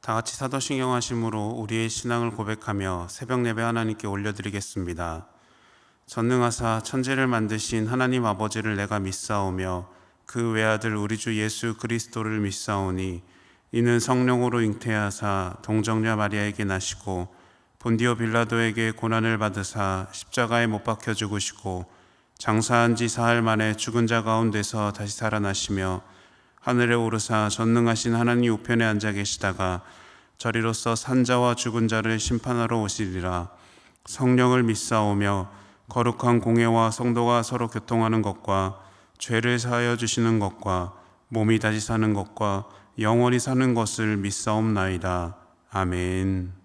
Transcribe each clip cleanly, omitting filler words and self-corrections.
다 같이 사도신경 하심으로 우리의 신앙을 고백하며 새벽 예배 하나님께 올려드리겠습니다. 전능하사 천지를 만드신 하나님 아버지를 내가 믿사오며 그 외아들 우리 주 예수 그리스도를 믿사오니 이는 성령으로 잉태하사 동정녀 마리아에게 나시고 본디오 빌라도에게 고난을 받으사 십자가에 못 박혀 죽으시고 장사한 지 사흘 만에 죽은 자 가운데서 다시 살아나시며 하늘에 오르사 전능하신 하나님 우편에 앉아 계시다가 저리로서 산자와 죽은 자를 심판하러 오시리라. 성령을 믿사오며 거룩한 공회와 성도가 서로 교통하는 것과 죄를 사하여 주시는 것과 몸이 다시 사는 것과 영원히 사는 것을 믿사옵나이다. 아멘.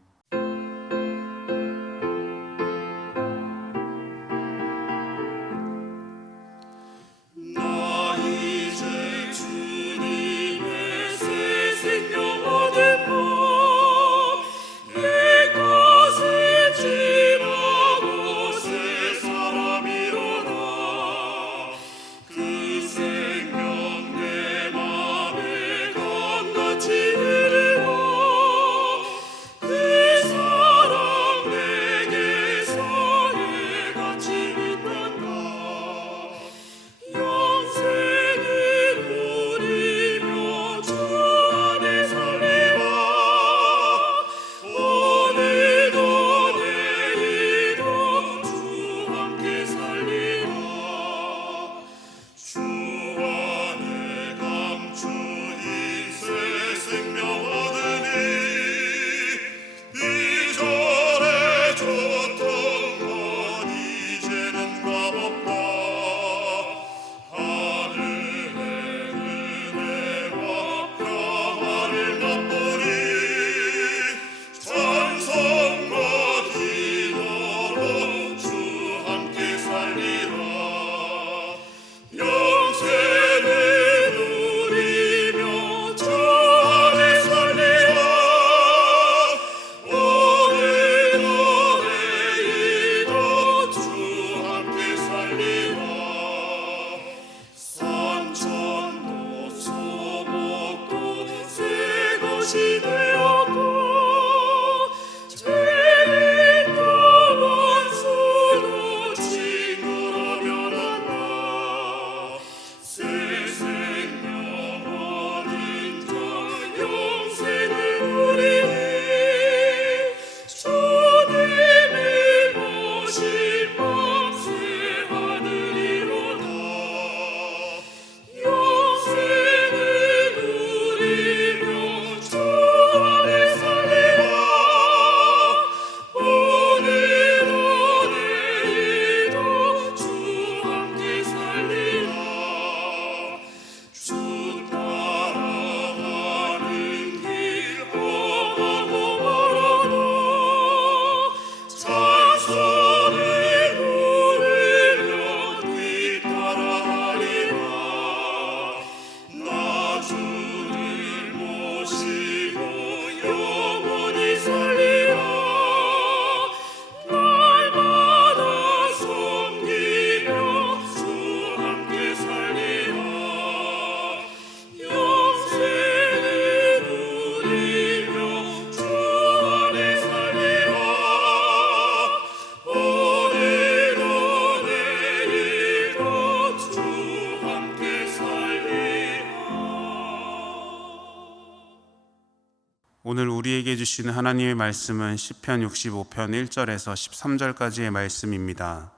오늘 우리에게 주시는 하나님의 말씀은 시편 65편 1절에서 13절까지의 말씀입니다.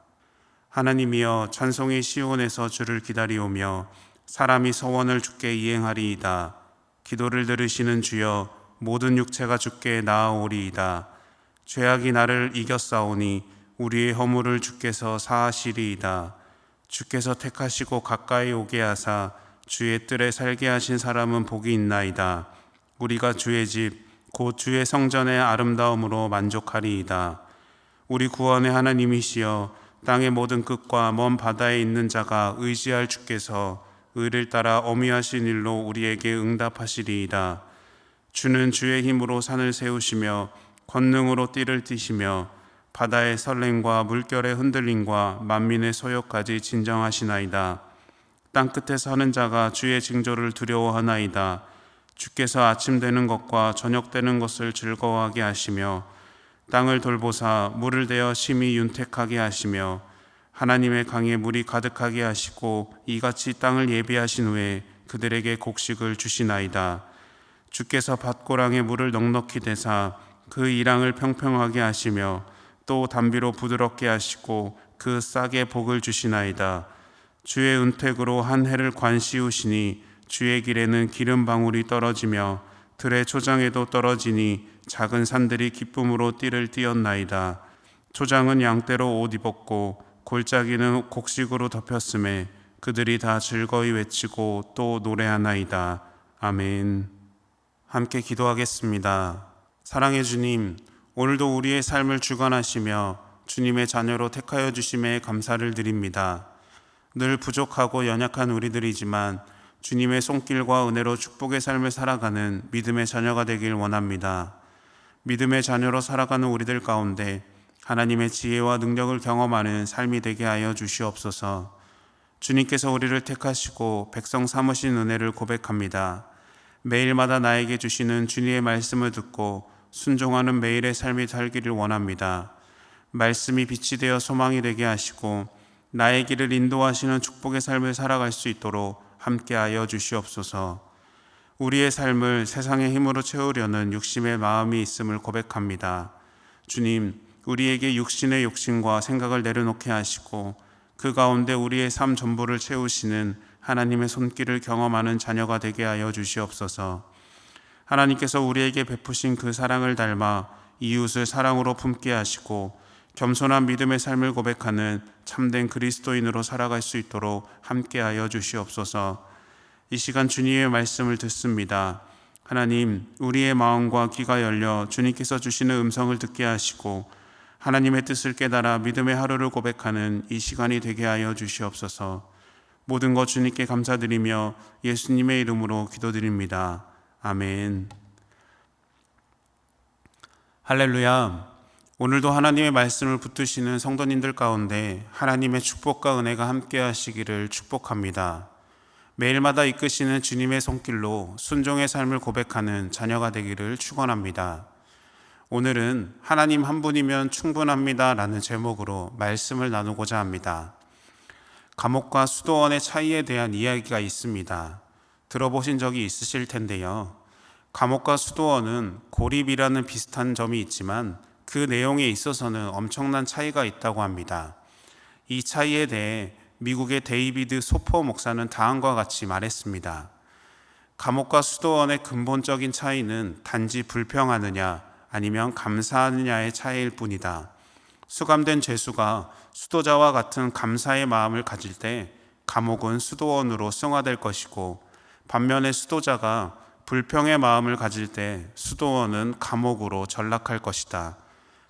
하나님이여 찬송이 시온에서 주를 기다리오며 사람이 서원을 주께 이행하리이다. 기도를 들으시는 주여 모든 육체가 주께 나아오리이다. 죄악이 나를 이겼사오니 우리의 허물을 주께서 사하시리이다. 주께서 택하시고 가까이 오게 하사 주의 뜰에 살게 하신 사람은 복이 있나이다. 우리가 주의 집 곧 주의 성전의 아름다움으로 만족하리이다. 우리 구원의 하나님이시여 땅의 모든 끝과 먼 바다에 있는 자가 의지할 주께서 의를 따라 어미하신 일로 우리에게 응답하시리이다. 주는 주의 힘으로 산을 세우시며 권능으로 띠를 띠시며 바다의 설렘과 물결의 흔들림과 만민의 소요까지 진정하시나이다. 땅끝에 사는 자가 주의 징조를 두려워하나이다. 주께서 아침 되는 것과 저녁 되는 것을 즐거워하게 하시며 땅을 돌보사 물을 대어 심히 윤택하게 하시며 하나님의 강에 물이 가득하게 하시고 이같이 땅을 예비하신 후에 그들에게 곡식을 주시나이다. 주께서 밭고랑에 물을 넉넉히 대사 그 이랑을 평평하게 하시며 또 담비로 부드럽게 하시고 그 싹에 복을 주시나이다. 주의 은택으로 한 해를 관시우시니 주의 길에는 기름 방울이 떨어지며 들의 초장에도 떨어지니 작은 산들이 기쁨으로 띠를 띄었나이다. 초장은 양떼로 옷 입었고 골짜기는 곡식으로 덮였음에 그들이 다 즐거이 외치고 또 노래하나이다. 아멘. 함께 기도하겠습니다. 사랑의 주님, 오늘도 우리의 삶을 주관하시며 주님의 자녀로 택하여 주심에 감사를 드립니다. 늘 부족하고 연약한 우리들이지만 주님의 손길과 은혜로 축복의 삶을 살아가는 믿음의 자녀가 되길 원합니다. 믿음의 자녀로 살아가는 우리들 가운데 하나님의 지혜와 능력을 경험하는 삶이 되게 하여 주시옵소서. 주님께서 우리를 택하시고 백성 삼으신 은혜를 고백합니다. 매일마다 나에게 주시는 주님의 말씀을 듣고 순종하는 매일의 삶이 살기를 원합니다. 말씀이 빛이 되어 소망이 되게 하시고 나의 길을 인도하시는 축복의 삶을 살아갈 수 있도록 함께하여 주시옵소서. 우리의 삶을 세상의 힘으로 채우려는 육신의 마음이 있음을 고백합니다. 주님, 우리에게 육신의 욕심과 생각을 내려놓게 하시고 그 가운데 우리의 삶 전부를 채우시는 하나님의 손길을 경험하는 자녀가 되게 하여 주시옵소서. 하나님께서 우리에게 베푸신 그 사랑을 닮아 이웃을 사랑으로 품게 하시고 겸손한 믿음의 삶을 고백하는 참된 그리스도인으로 살아갈 수 있도록 함께하여 주시옵소서. 이 시간 주님의 말씀을 듣습니다. 하나님, 우리의 마음과 귀가 열려 주님께서 주시는 음성을 듣게 하시고 하나님의 뜻을 깨달아 믿음의 하루를 고백하는 이 시간이 되게 하여 주시옵소서. 모든 것 주님께 감사드리며 예수님의 이름으로 기도드립니다. 아멘. 할렐루야. 오늘도 하나님의 말씀을 붙드시는 성도님들 가운데 하나님의 축복과 은혜가 함께 하시기를 축복합니다. 매일마다 이끄시는 주님의 손길로 순종의 삶을 고백하는 자녀가 되기를 축원합니다. 오늘은 하나님 한 분이면 충분합니다 라는 제목으로 말씀을 나누고자 합니다. 감옥과 수도원의 차이에 대한 이야기가 있습니다. 들어보신 적이 있으실 텐데요. 감옥과 수도원은 고립이라는 비슷한 점이 있지만 그 내용에 있어서는 엄청난 차이가 있다고 합니다. 이 차이에 대해 미국의 데이비드 소포 목사는 다음과 같이 말했습니다. 감옥과 수도원의 근본적인 차이는 단지 불평하느냐 아니면 감사하느냐의 차이일 뿐이다. 수감된 죄수가 수도자와 같은 감사의 마음을 가질 때 감옥은 수도원으로 승화될 것이고 반면에 수도자가 불평의 마음을 가질 때 수도원은 감옥으로 전락할 것이다.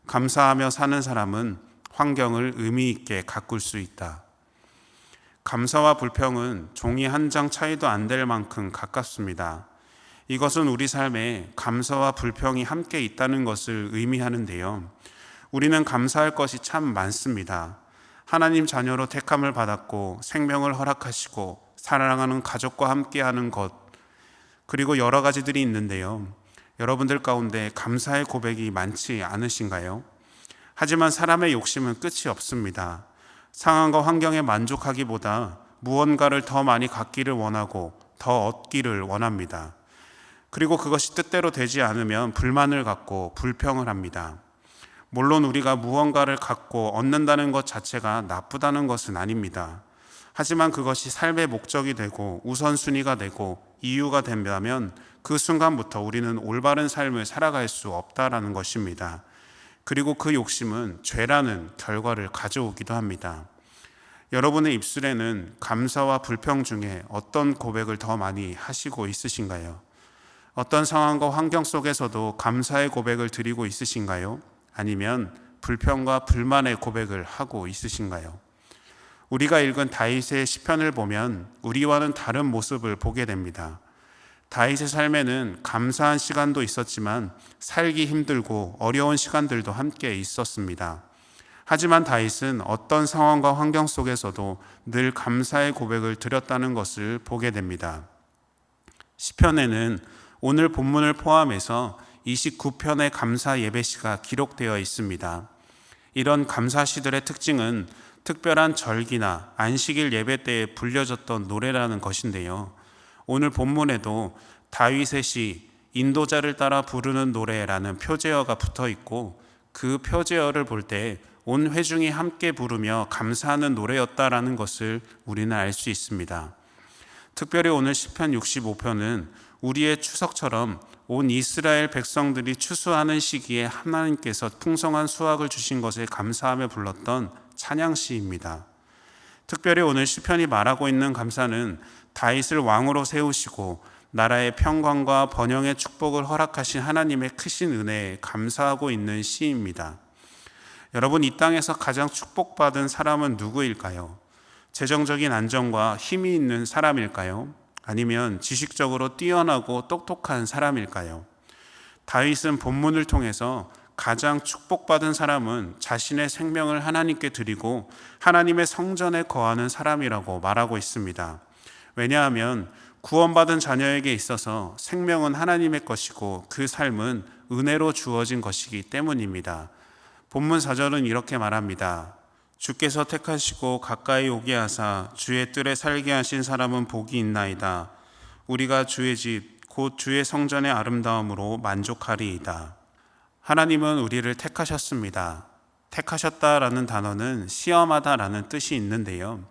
감사하며 사는 사람은 환경을 의미 있게 가꿀 수 있다. 감사와 불평은 종이 한 장 차이도 안 될 만큼 가깝습니다. 이것은 우리 삶에 감사와 불평이 함께 있다는 것을 의미하는데요. 우리는 감사할 것이 참 많습니다. 하나님 자녀로 택함을 받았고 생명을 허락하시고 사랑하는 가족과 함께하는 것, 그리고 여러 가지들이 있는데요. 여러분들 가운데 감사의 고백이 많지 않으신가요? 하지만 사람의 욕심은 끝이 없습니다. 상황과 환경에 만족하기보다 무언가를 더 많이 갖기를 원하고 더 얻기를 원합니다. 그리고 그것이 뜻대로 되지 않으면 불만을 갖고 불평을 합니다. 물론 우리가 무언가를 갖고 얻는다는 것 자체가 나쁘다는 것은 아닙니다. 하지만 그것이 삶의 목적이 되고 우선순위가 되고 이유가 된다면 그 순간부터 우리는 올바른 삶을 살아갈 수 없다라는 것입니다. 그리고 그 욕심은 죄라는 결과를 가져오기도 합니다. 여러분의 입술에는 감사와 불평 중에 어떤 고백을 더 많이 하시고 있으신가요? 어떤 상황과 환경 속에서도 감사의 고백을 드리고 있으신가요? 아니면 불평과 불만의 고백을 하고 있으신가요? 우리가 읽은 다윗의 시편을 보면 우리와는 다른 모습을 보게 됩니다. 다윗의 삶에는 감사한 시간도 있었지만 살기 힘들고 어려운 시간들도 함께 있었습니다. 하지만 다윗은 어떤 상황과 환경 속에서도 늘 감사의 고백을 드렸다는 것을 보게 됩니다. 시편에는 오늘 본문을 포함해서 29편의 감사 예배시가 기록되어 있습니다. 이런 감사시들의 특징은 특별한 절기나 안식일 예배 때에 불려졌던 노래라는 것인데요. 오늘 본문에도 다윗의 시 인도자를 따라 부르는 노래라는 표제어가 붙어 있고, 그 표제어를 볼 때 온 회중이 함께 부르며 감사하는 노래였다라는 것을 우리는 알 수 있습니다. 특별히 오늘 시편 65편은 우리의 추석처럼 온 이스라엘 백성들이 추수하는 시기에 하나님께서 풍성한 수확을 주신 것에 감사하며 불렀던 찬양시입니다. 특별히 오늘 시편이 말하고 있는 감사는 다윗을 왕으로 세우시고 나라의 평강과 번영의 축복을 허락하신 하나님의 크신 은혜에 감사하고 있는 시입니다. 여러분, 이 땅에서 가장 축복받은 사람은 누구일까요? 재정적인 안정과 힘이 있는 사람일까요? 아니면 지식적으로 뛰어나고 똑똑한 사람일까요? 다윗은 본문을 통해서 가장 축복받은 사람은 자신의 생명을 하나님께 드리고 하나님의 성전에 거하는 사람이라고 말하고 있습니다. 왜냐하면 구원받은 자녀에게 있어서 생명은 하나님의 것이고 그 삶은 은혜로 주어진 것이기 때문입니다. 본문 4절은 이렇게 말합니다. 주께서 택하시고 가까이 오게 하사 주의 뜰에 살게 하신 사람은 복이 있나이다. 우리가 주의 집 곧 주의 성전의 아름다움으로 만족하리이다. 하나님은 우리를 택하셨습니다. 택하셨다라는 단어는 시험하다라는 뜻이 있는데요.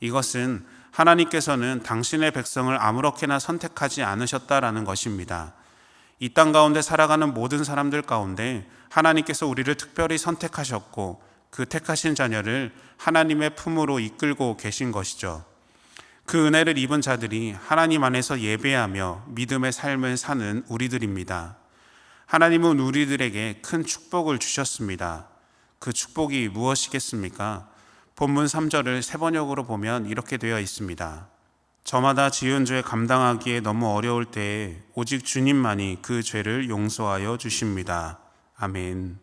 이것은 하나님께서는 당신의 백성을 아무렇게나 선택하지 않으셨다라는 것입니다. 이 땅 가운데 살아가는 모든 사람들 가운데 하나님께서 우리를 특별히 선택하셨고 그 택하신 자녀를 하나님의 품으로 이끌고 계신 것이죠. 그 은혜를 입은 자들이 하나님 안에서 예배하며 믿음의 삶을 사는 우리들입니다. 하나님은 우리들에게 큰 축복을 주셨습니다. 그 축복이 무엇이겠습니까? 본문 3절을 세 번역으로 보면 이렇게 되어 있습니다. 저마다 지은 죄 감당하기에 너무 어려울 때에 오직 주님만이 그 죄를 용서하여 주십니다. 아멘.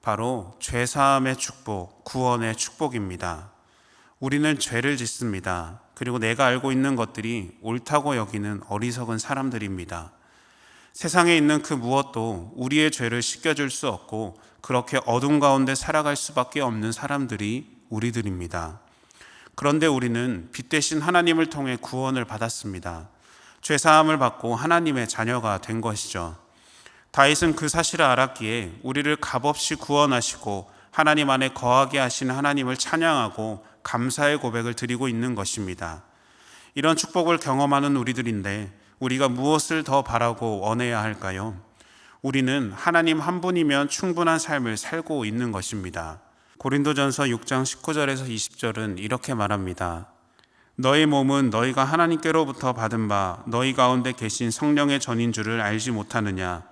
바로 죄사함의 축복, 구원의 축복입니다. 우리는 죄를 짓습니다. 그리고 내가 알고 있는 것들이 옳다고 여기는 어리석은 사람들입니다. 세상에 있는 그 무엇도 우리의 죄를 씻겨줄 수 없고 그렇게 어둠 가운데 살아갈 수밖에 없는 사람들이 우리들입니다. 그런데 우리는 빛 대신 하나님을 통해 구원을 받았습니다. 죄사함을 받고 하나님의 자녀가 된 것이죠. 다윗은 그 사실을 알았기에 우리를 값없이 구원하시고 하나님 안에 거하게 하신 하나님을 찬양하고 감사의 고백을 드리고 있는 것입니다. 이런 축복을 경험하는 우리들인데 우리가 무엇을 더 바라고 원해야 할까요? 우리는 하나님 한 분이면 충분한 삶을 살고 있는 것입니다. 고린도전서 6장 19절에서 20절은 이렇게 말합니다. 너희 몸은 너희가 하나님께로부터 받은 바 너희 가운데 계신 성령의 전인 줄을 알지 못하느냐?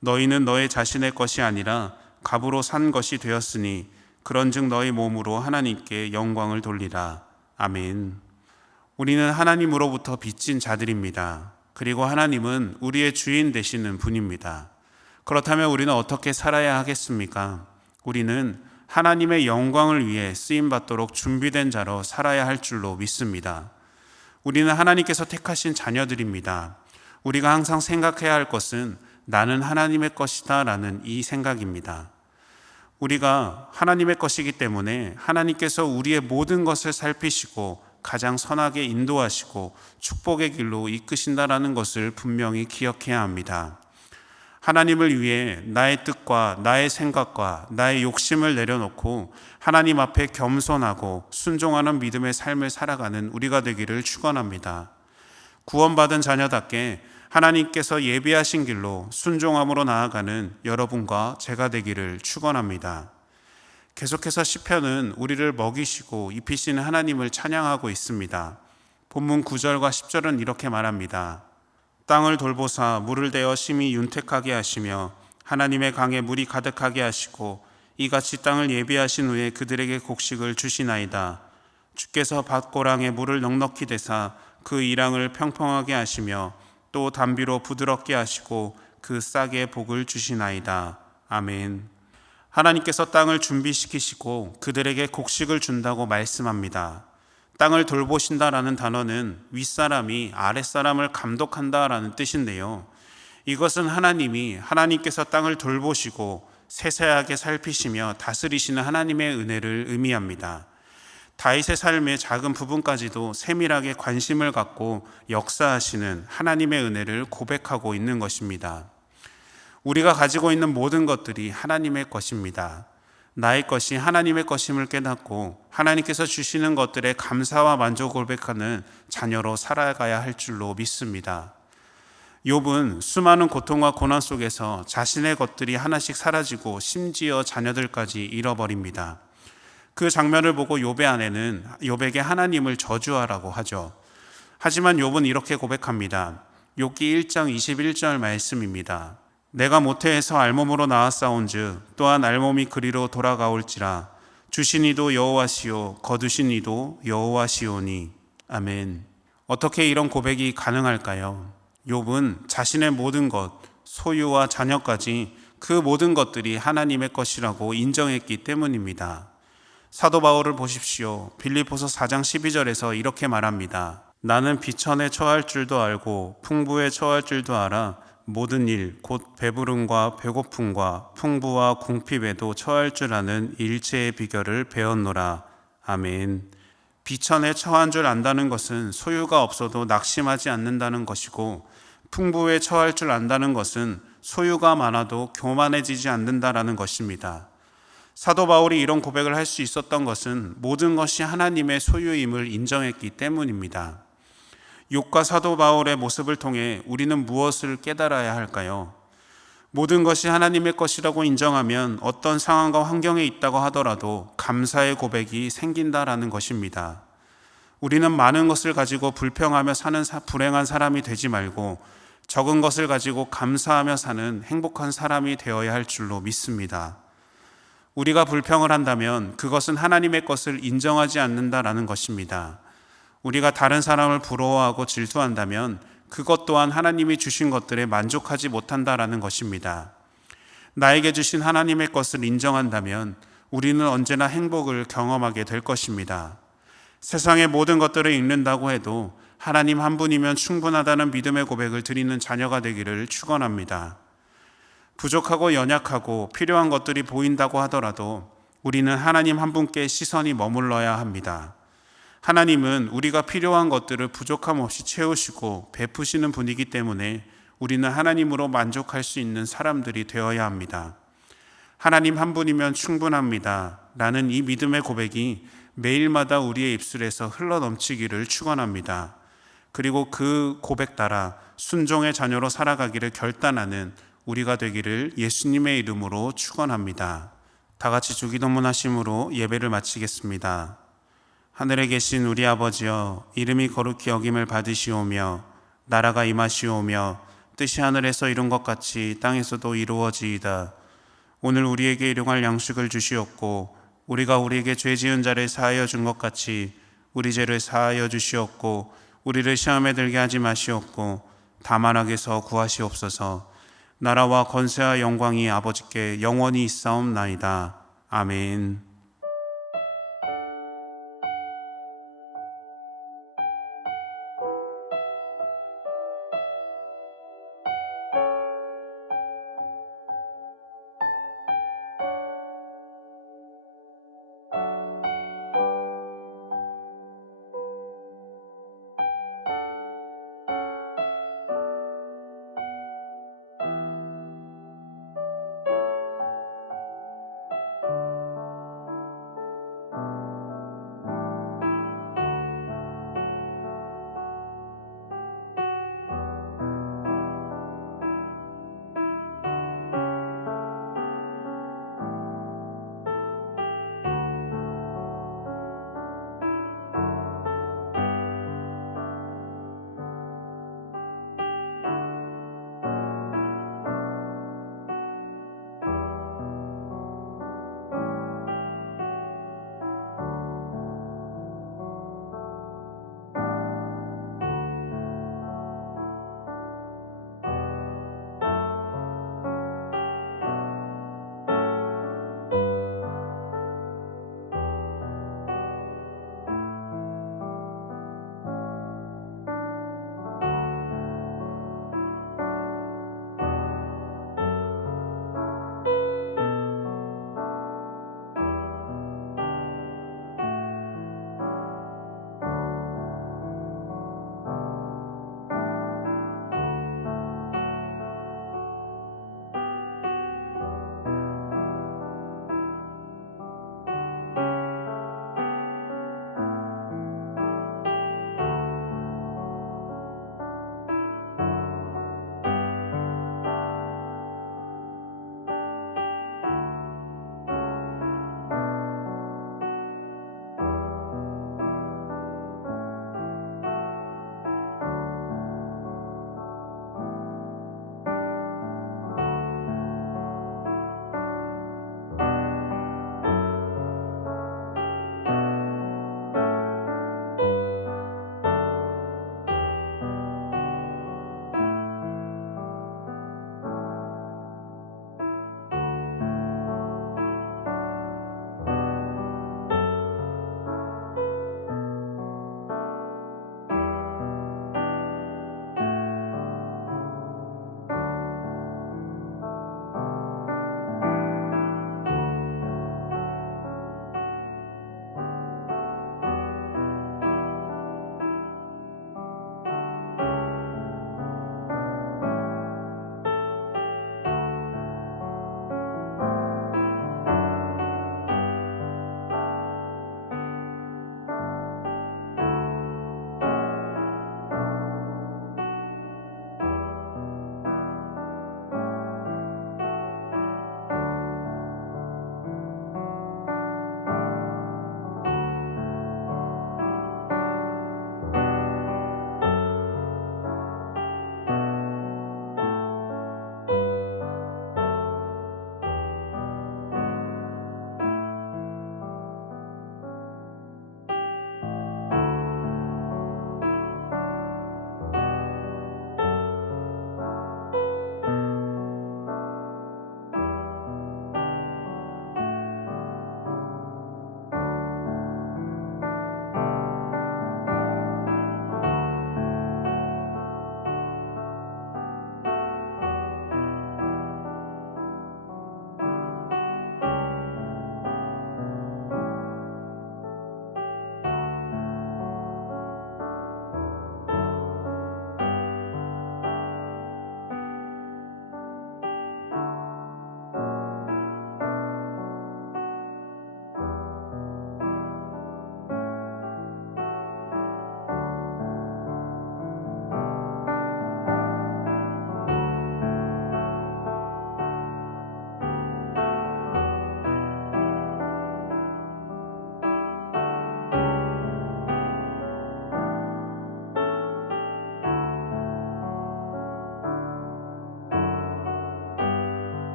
너희는 너희 자신의 것이 아니라 값으로 산 것이 되었으니 그런즉 너희 몸으로 하나님께 영광을 돌리라. 아멘. 우리는 하나님으로부터 빚진 자들입니다. 그리고 하나님은 우리의 주인 되시는 분입니다. 그렇다면 우리는 어떻게 살아야 하겠습니까? 우리는 하나님의 영광을 위해 쓰임받도록 준비된 자로 살아야 할 줄로 믿습니다. 우리는 하나님께서 택하신 자녀들입니다. 우리가 항상 생각해야 할 것은 나는 하나님의 것이다 라는 이 생각입니다. 우리가 하나님의 것이기 때문에 하나님께서 우리의 모든 것을 살피시고 가장 선하게 인도하시고 축복의 길로 이끄신다라는 것을 분명히 기억해야 합니다. 하나님을 위해 나의 뜻과 나의 생각과 나의 욕심을 내려놓고 하나님 앞에 겸손하고 순종하는 믿음의 삶을 살아가는 우리가 되기를 축원합니다. 구원받은 자녀답게 하나님께서 예비하신 길로 순종함으로 나아가는 여러분과 제가 되기를 축원합니다. 계속해서 시편은 우리를 먹이시고 입히시는 하나님을 찬양하고 있습니다. 본문 9절과 10절은 이렇게 말합니다. 땅을 돌보사 물을 대어 심히 윤택하게 하시며 하나님의 강에 물이 가득하게 하시고 이같이 땅을 예비하신 후에 그들에게 곡식을 주시나이다. 주께서 밭고랑에 물을 넉넉히 대사 그 이랑을 평평하게 하시며 또 담비로 부드럽게 하시고 그 싹에 복을 주시나이다. 아멘. 하나님께서 땅을 준비시키시고 그들에게 곡식을 준다고 말씀합니다. 땅을 돌보신다라는 단어는 윗사람이 아랫사람을 감독한다라는 뜻인데요. 이것은 하나님께서 땅을 돌보시고 세세하게 살피시며 다스리시는 하나님의 은혜를 의미합니다. 다윗의 삶의 작은 부분까지도 세밀하게 관심을 갖고 역사하시는 하나님의 은혜를 고백하고 있는 것입니다. 우리가 가지고 있는 모든 것들이 하나님의 것입니다. 나의 것이 하나님의 것임을 깨닫고 하나님께서 주시는 것들에 감사와 만족을 고백하는 자녀로 살아가야 할 줄로 믿습니다. 욥은 수많은 고통과 고난 속에서 자신의 것들이 하나씩 사라지고 심지어 자녀들까지 잃어버립니다. 그 장면을 보고 욥의 아내는 욥에게 하나님을 저주하라고 하죠. 하지만 욥은 이렇게 고백합니다. 욥기 1장 21절 말씀입니다. 내가 모태에서 알몸으로 나왔사온즉 또한 알몸이 그리로 돌아가올지라. 주신 이도 여호와시요 거두신 이도 여호와시오니. 아멘. 어떻게 이런 고백이 가능할까요? 욥은 자신의 모든 것, 소유와 자녀까지 그 모든 것들이 하나님의 것이라고 인정했기 때문입니다. 사도 바울을 보십시오. 빌립보서 4장 12절에서 이렇게 말합니다. 나는 비천에 처할 줄도 알고 풍부에 처할 줄도 알아 모든 일 곧 배부름과 배고픔과 풍부와 궁핍에도 처할 줄 아는 일체의 비결을 배웠노라. 아멘. 비천에 처한 줄 안다는 것은 소유가 없어도 낙심하지 않는다는 것이고, 풍부에 처할 줄 안다는 것은 소유가 많아도 교만해지지 않는다라는 것입니다. 사도 바울이 이런 고백을 할 수 있었던 것은 모든 것이 하나님의 소유임을 인정했기 때문입니다. 욥과 사도 바울의 모습을 통해 우리는 무엇을 깨달아야 할까요? 모든 것이 하나님의 것이라고 인정하면 어떤 상황과 환경에 있다고 하더라도 감사의 고백이 생긴다라는 것입니다. 우리는 많은 것을 가지고 불평하며 사는 불행한 사람이 되지 말고 적은 것을 가지고 감사하며 사는 행복한 사람이 되어야 할 줄로 믿습니다. 우리가 불평을 한다면 그것은 하나님의 것을 인정하지 않는다라는 것입니다. 우리가 다른 사람을 부러워하고 질투한다면 그것 또한 하나님이 주신 것들에 만족하지 못한다라는 것입니다. 나에게 주신 하나님의 것을 인정한다면 우리는 언제나 행복을 경험하게 될 것입니다. 세상의 모든 것들을 잃는다고 해도 하나님 한 분이면 충분하다는 믿음의 고백을 드리는 자녀가 되기를 축원합니다. 부족하고 연약하고 필요한 것들이 보인다고 하더라도 우리는 하나님 한 분께 시선이 머물러야 합니다. 하나님은 우리가 필요한 것들을 부족함 없이 채우시고 베푸시는 분이기 때문에 우리는 하나님으로 만족할 수 있는 사람들이 되어야 합니다. 하나님 한 분이면 충분합니다 라는 이 믿음의 고백이 매일마다 우리의 입술에서 흘러넘치기를 축원합니다. 그리고 그 고백 따라 순종의 자녀로 살아가기를 결단하는 우리가 되기를 예수님의 이름으로 축원합니다. 다 같이 주기도문 하심으로 예배를 마치겠습니다. 하늘에 계신 우리 아버지여, 이름이 거룩히 여김을 받으시오며 나라가 임하시오며 뜻이 하늘에서 이룬 것 같이 땅에서도 이루어지이다. 오늘 우리에게 일용할 양식을 주시옵고 우리가 우리에게 죄 지은 자를 사하여 준 것 같이 우리 죄를 사하여 주시옵고 우리를 시험에 들게 하지 마시옵고 다만 악에서 구하시옵소서. 나라와 권세와 영광이 아버지께 영원히 있사옵나이다. 아멘.